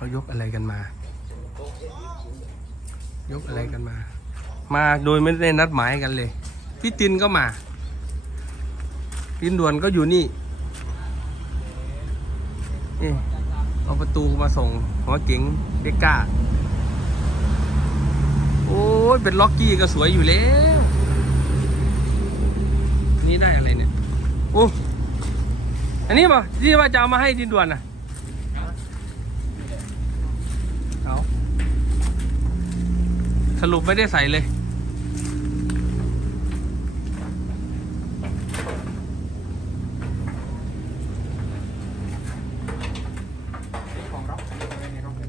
เขายกอะไรกันมา ยกอะไรกันมา มาโดยไม่ได้นัดหมายกันเลย พี่ตินก็มาตินด่วนก็อยู่นี่นี่เอาประตูมาส่งหัวเก๋งเด็กก้า โอ้ยเป็นล็อกกี้ก็สวยอยู่แล้ว นี่ได้อะไรเนี่ย โอ้ อันนี้ป่ะที่ว่าจะเอามาให้ดินด่วนน่ะ เอา สรุปไม่ได้ใส่เลยของเราในร่องเลย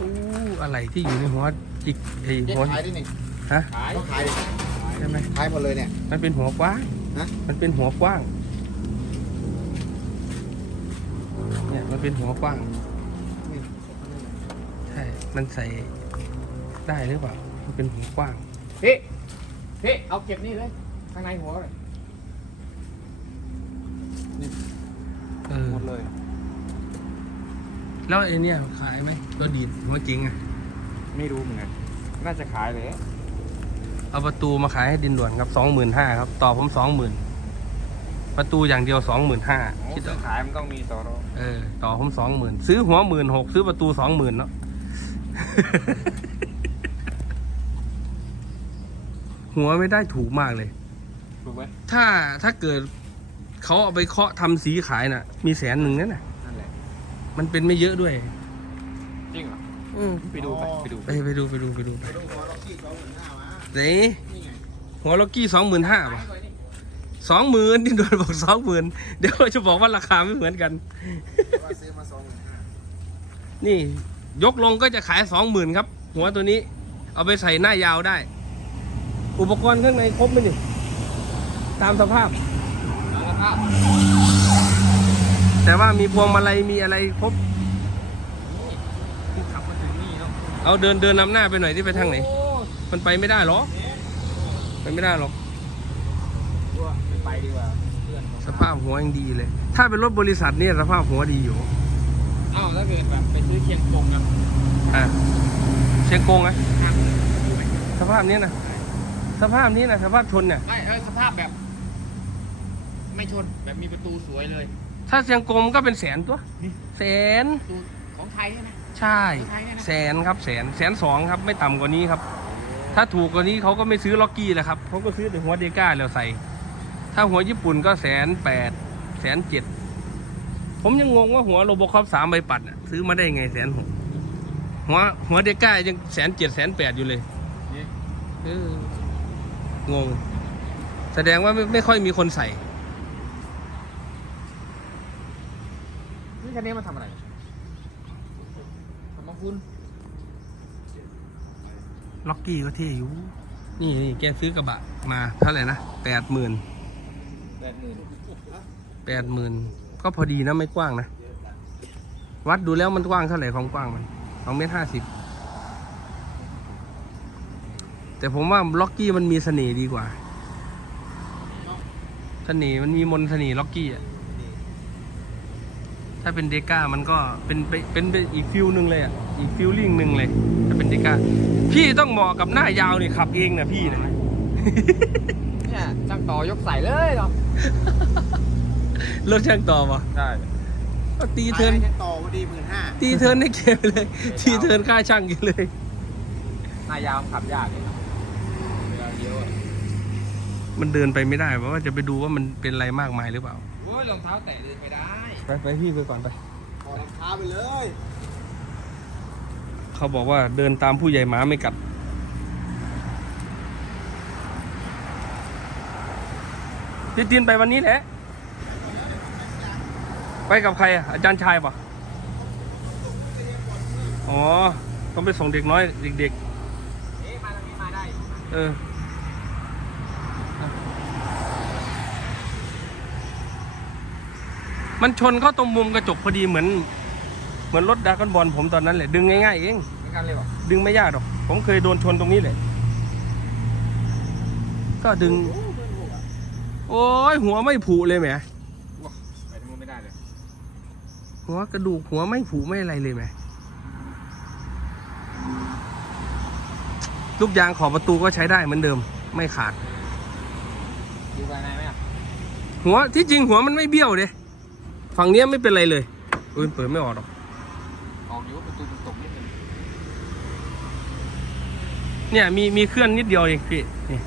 อู้อะไรที่อยู่ในหัวจิกไอเจ๊หัวขายดินี่ฮะขายต้องขายดิใช่ไหมขายหมดเลยเนี่ย มันเป็นหัวกว้างฮะมันเป็นหัวกว้าง เนี่ย มันเป็นหัวกว้างนี่ใช่ มันใส่ได้หรือเปล่า มันเป็นหัวกว้าง พี่ พี่ เอาเก็บนี่เลย ข้างในหัวเลยเออ หมดเลย แล้วไอเนี่ยขายไหมตัวดีดหัวจริงอะ ไม่รู้เหมือนกัน น่าจะขายเลยเอาประตูมาขายให้ดินด่วนครับสองหมื่นห้าครับ ต่อผมสองหมื่นประตูอย่างเดียวสองหมื่นห้าคิดจะเอาขายมันต้องมีต่อรอง เออ ต่อผมสองหมื่นซื้อหัวหมื่นหกซื้อประตูสองหมื่นเนาะ หัวไม่ได้ถูกมากเลย ถูกไหมถ้าถ้าเกิดเขาเอาไปเคาะทำสีขายน่ะ มีแสนหนึ่งนั่นน่ะ นั่นแหละ มันเป็นไม่เยอะด้วยจริงเหรอ อืมไปดูไป ไปดู ไปไปดูไปดูไปดูไปดูหัวล็อกกี้สองหมื่นห้ามาไหนนี่ไงหัวล็อกกี้สองหมื่นห้าป่ะสองหมื่นที่โดนบอกสองหมื่นเดี๋ยวเราจะบอกว่าราคาไม่เหมือนกัน ว่าซื้อมาสองหมื่นห้านี่ ยกลงก็จะขายสองหมื่นครับ หัวตัวนี้ เอาไปใส่หน้ายาวได้ อุปกรณ์ข้างในครบไหมนี่ ตามสภาพแล้วก็แต่ว่ามีพวงมาลัยมีอะไรครบ ขับมาถึงนี่เนาะเอาเดินเดินนำหน้าไปหน่อยที่ไปทางไหน โอ้มันไปไม่ได้หรอ ไปไม่ได้หรอกตัวไม่ไปดีกว่าเพื่อน สภาพหัวยังดีเลย ถ้าเป็นรถบริษัทเนี่ยสภาพหัวดีอยู่เอ้าถ้าเกิดแบบไปซื้อเคียงกงนะอะเชียงกงอะห้างดูไหมสภาพนี้นะสภาพนี้นะสภาพชนเนี่ยไม่เออสภาพแบบ ไม่ชนแบบมีประตูสวยเลยถ้าเชียงกงก็เป็นแสนตัวนี่แสนประตูของไทยใช่ไหม ใช่ไทยเนี่ยนะ แสนครับแสนแสนสองครับ ไม่ต่ำกว่านี้ครับ ถ้าถูกกว่านี้เขาก็ไม่ซื้อล็อกกี้แล้วครับเขาก็ซื้อแต่หัวเดก้าแล้วใส่ ถ้าหัวญี่ปุ่นก็แสนแปดแสนเจ็ด ผมยังงงว่าหัวโรบอคอปสามใบปัดน่ะซื้อมาได้ไงแสนหกหัวหัวเดก้ายังแสนเจ็ดแสนแปดอยู่เลยนี่เอองง แสดงว่าไม่ไม่ค่อยมีคนใส่ นี่คันนี้มาทำอะไรทำมาคุณล็อกกี้ก็เท่อยู่ นี่นี่แกซื้อกระบะมาเท่าไหร่นะแปดหมื่นแปดหมื่นแปดหมื่น ก็พอดีนะไม่กว้างนะ วัดดูแล้วมันกว้างเท่าไหร่ความกว้างมันสองเมตรห้าสิบแต่ผมว่าล็อกกี้มันมีเสน่ห์ดีกว่าเสน่ห์มันมีมนเสน่ห์ล็อกกี้อะถ้าเป็นเดก้ามันก็เป็นไปเป็นอีกฟิลหนึ่งเลยอะอีกฟิลลิ่งหนึ่งเลย ถ้าเป็นเดก้าพี่ต้องเหมาะกับหน้ายาวนี่ขับเองนะพี่นะเนี่ยช่างต่อยกใส่เลยเนาะ รถช่างต่อปะใช่ก็ตีขายเทิร์นได้แค่ต่อพอดีหมื่นห้าตีเทิร์นให้เกมเลย ตีเทิร์นค่าช่างกันเลยนายยาวขับยากเลยนะเวลาเดียวอะมันเดินไปไม่ได้เพราะว่าจะไปดูว่ามันเป็นอะไรมากมายหรือเปล่าโอ้ยรองเท้าแตะเดินไปได้ ไปไปพี่ไปก่อนไปขอรองเท้าไปเลย เขาบอกว่าเดินตามผู้ใหญ่หมาไม่กัดติตีนไปวันนี้แหละ ไปกับใครอะอาจารย์ชายปะอ๋อ ต้องไปส่งเด็กน้อยเด็กเอ๊ะมาทางนี้มาได้ๆเออ มันชนเข้าตรงมุมกระจกพอดีเหมือน เหมือนรถดรากอนบอลผมตอนนั้นแหละ ดึงง่ายๆเองเหมือนกันเลยเหรอดึงไม่ยากหรอก ผมเคยโดนชนตรงนี้เลยก็ดึง โอ้ยหัวไม่ผุเลยแหม ว้าไปทางนู้นไม่ได้เลย หัวกระดูกหัวไม่ผุไม่อะไรเลยไหมลูกยางขอบประตูก็ใช้ได้เหมือนเดิม ไม่ขาด ดูภายในไหมอะหัวที่จริงหัวมันไม่เบี้ยวเด้ฝั่งเนี้ยไม่เป็นไรเลยอุ้ยเปิดไม่ออกหรอกออกอยู่ว่าประตูมันตกนิดนึงเนี่ยมีมีเคลื่อนนิดเดียวเองพี่นี่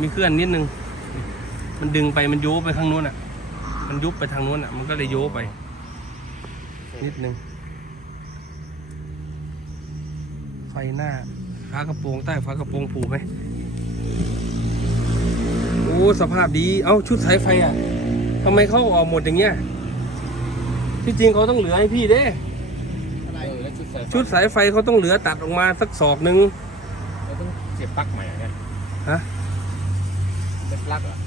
มีเคลื่อนนิดนึง มันดึงไปมันโยไปข้างนู้นอะ มันยุบไปทางนู้นอะ มันก็เลยโยไป นิดนึงไฟหน้าฝากระโปรงใต้ฝากระโปรงผูกไหมโอ้สภาพดี เอ้าชุดสายไฟอะทำไมเขาออกหมดอย่างเงี้ยที่จริงเขาต้องเหลือให้พี่เด้อะไรเออแล้วชุดสายไฟชุดสายไฟเขาต้องเหลือตัดออกมาสักศอกหนึ่งเราต้องเสียบปลั๊กใหม่อะเนี่ยฮะเป็นปลั๊กเหรอะ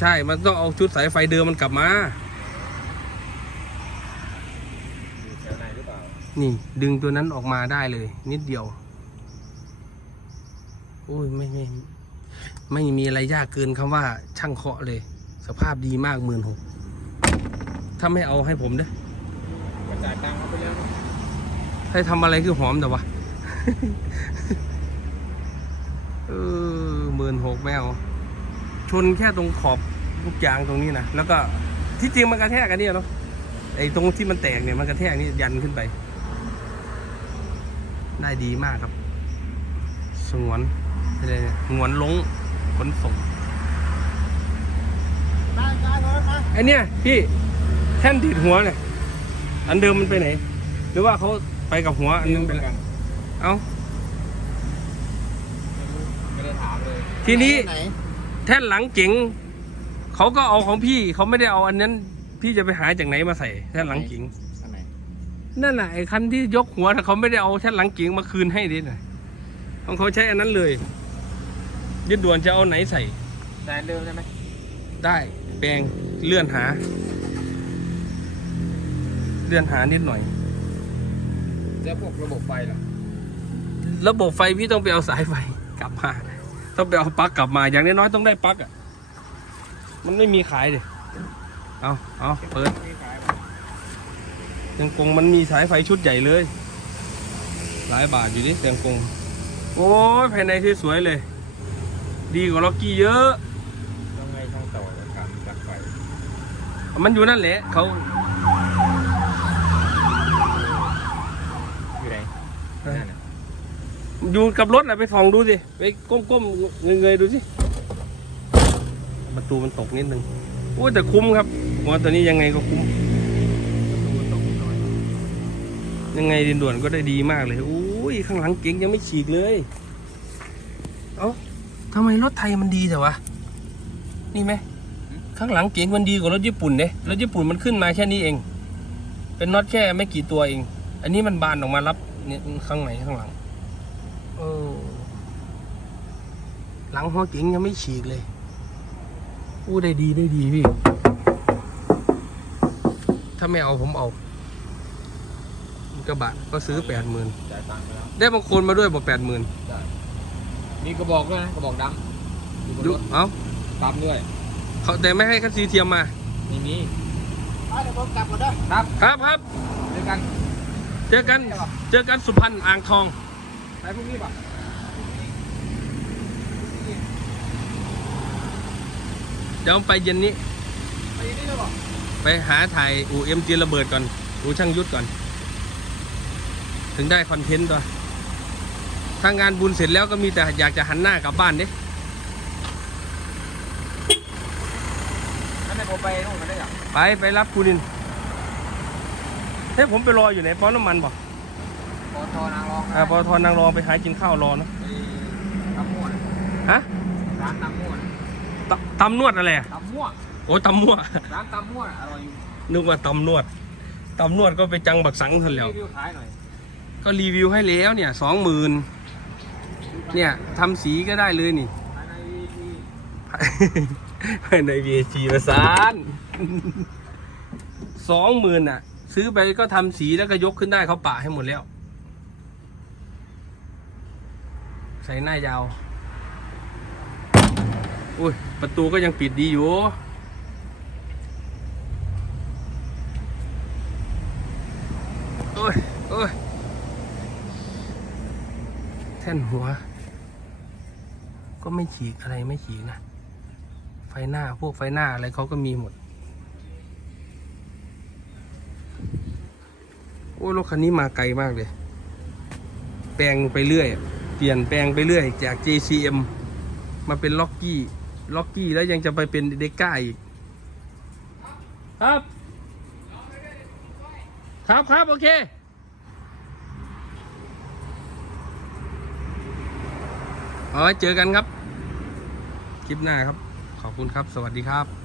ใช่ มันต้องเอาชุดสายไฟเดิมมันกลับมา อยู่แถวไหนหรือเปล่า นี่ดึงตัวนั้นออกมาได้เลย นิดเดียวโอ้ยไม่ไม่ไม่มีอะไรยากเกินคำว่าช่างเคาะเลย สภาพดีมากหมื่นหกถ้าไม่เอาให้ผมเด้อกระจายตังค์เอาไปแล้วนะให้ทำอะไรคือหอมแต่วะเออหมื่นหกไม่เอาชนแค่ตรงขอบลูกยางตรงนี้นะแล้วก็ที่จริงมันกระแทกกันเนี่ยเนาะไอ้ตรงที่มันแตกเนี่ยมันกระแทกนี่ยันขึ้นไป ได้ดีมากครับ สงวนอะไรเนี่ยสงวนลงขนส่งมาจ้าเถอะมาไอเนี่ยพี่แท่นดีดหัวเนี่ยอันเดิมมันไปไหน หรือว่าเขาไปกับหัวอันนึงไปไม่รู้แล้วเหมือนกันเอ้าไม่ได้ถามเลยทีนี้ไหนแท่นหลังเก๋งเขาก็เอาของพี่เขาไม่ได้เอาอันนั้น พี่จะไปหาจากไหนมาใส่แท่นหลังเก๋งอั นไหนนั่นแหละไอ้คันที่ยกหัวแต่เขาไม่ได้เอาแท่นหลังเก๋งมาคืนให้ดิน่ะของเขาใช้อันนั้นเลย ยึดด่วนจะเอาไหนใส่แต่เดิมได้ไหมได้แปลงเลื่อนหา เลื่อนหานิดหน่อย แล้วพวกระบบไฟล่ะระบบไฟพี่ต้องไปเอาสายไฟกลับมาต้องไปเอาปลั๊กกลับมาอย่างน้อยๆต้องได้ปลั๊กอะมันไม่มีขายเลยเอาเอาเปิด มีขายไหมยังกงมันมีสายไฟชุดใหญ่เลย หลายบาทอยู่ดิเตียงกง โอ้ยภายในที่สวยเลย ดีกว่าล็อกกี้เยอะต้องไงช่างต่อจะถามปลั๊กไฟมันอยู่นั่นแหละเขาอยู่ไหนนั่นน่ะอยู่กับรถนะไปส่องดูสิ ไปก้มๆเงยๆดูสิ ประตูมันตกนิดนึงโอ้ยแต่คุ้มครับหัวตัวนี้ยังไงก็คุ้ม ยังไงดินด่วนก็ได้ดีมากเลยโอ้ยข้างหลังเก๋งยังไม่ฉีกเลย เอ้าทำไมรถไทยมันดีแต่วะ นี่ไหม ข้างหลังเก๋งมันดีกว่ารถญี่ปุ่นเนี่ยรถญี่ปุ่นมันขึ้นมาแค่นี้เอง เป็นน็อตแค่ไม่กี่ตัวเอง อันนี้มันบานออกมารับเนี่ยข้างไหนข้างหลังเออหลังหัวเก๋งยังไม่ฉีกเลยอู้ได้ดีได้ดีพี่ ถ้าไม่เอาผมเอา กระบะก็ซื้อแปดหมื่นจ่ายตังค์ไปแล้วได้บางคนมาด้วยบอกแปดหมื่นได้มีกระบอกด้วยนะกระบอกดำอยู่บนดูรถเอ้าดำด้วย เขาแต่ไม่ให้คันซีเทียมมานี่มีเอาเดี๋ยวผมกลับก่อนเด้อครับครับครับเจอกันเจอกันเจอกันสุพรรณอ่างทองไปพรุ่งนี้ป่ะเดี๋ยวไปเย็นนี้ ไปนี่เลยป่ะไปหาถ่ายอูเอ็มจีระเบิดก่อนอูช่างยุทธก่อน ถึงได้คอนเทนต์ตัวถ้างานบุญเสร็จแล้วก็มีแต่อยากจะหันหน้ากลับบ้านเด้นั่นไหนผมไปนู่นมาได้ยังไปไปรับคูนินเฮ้ยผมไปรออยู่ไหนป้อมน้ำมันบอกปอทอนางรองอ่าปอทอนางรอไปหากินข้าวรอเนาะไอ้ตำมั่วน่ะฮะร้านตำมั่วน่ะตตำนวดอะไรอะตำมั่วโอ้ตำมั่วร้านตำมั่วน่ะอร่อยอยู่นึกว่าตำนวดตำนวดก็ไปจังบักสังทันแล้วรีวิวขายหน่อย ก็รีวิวให้แล้วเนี่ยสองหมื่นเนี่ยทำสีก็ได้เลยนี่ภายในที่ภายใน VIP ประสานสองหมื่นอะ ซื้อไปก็ทำสีแล้วก็ยกขึ้นได้เขาปะให้หมดแล้ว ใส่หน้ายาว อุ้ย ประตูก็ยังปิดดีอยู่โอ้ยโอ้ย แท่นหัว ก็ไม่ฉีกอะไรไม่ฉีกนะ ไฟหน้าพวกไฟหน้าอะไรเขาก็มีหมด โอ้รถคันนี้มาไกลมากเลย แปลงไปเรื่อย เปลี่ยนแปลงไปเรื่อย จาก JCM มาเป็นล็อกกี้ล็อกกี้แล้วยังจะไปเป็นเดก้าอีก ครับ ครับครับโอเค เอาไว้เจอกันครับ คลิปหน้าครับ ขอบคุณครับ สวัสดีครับ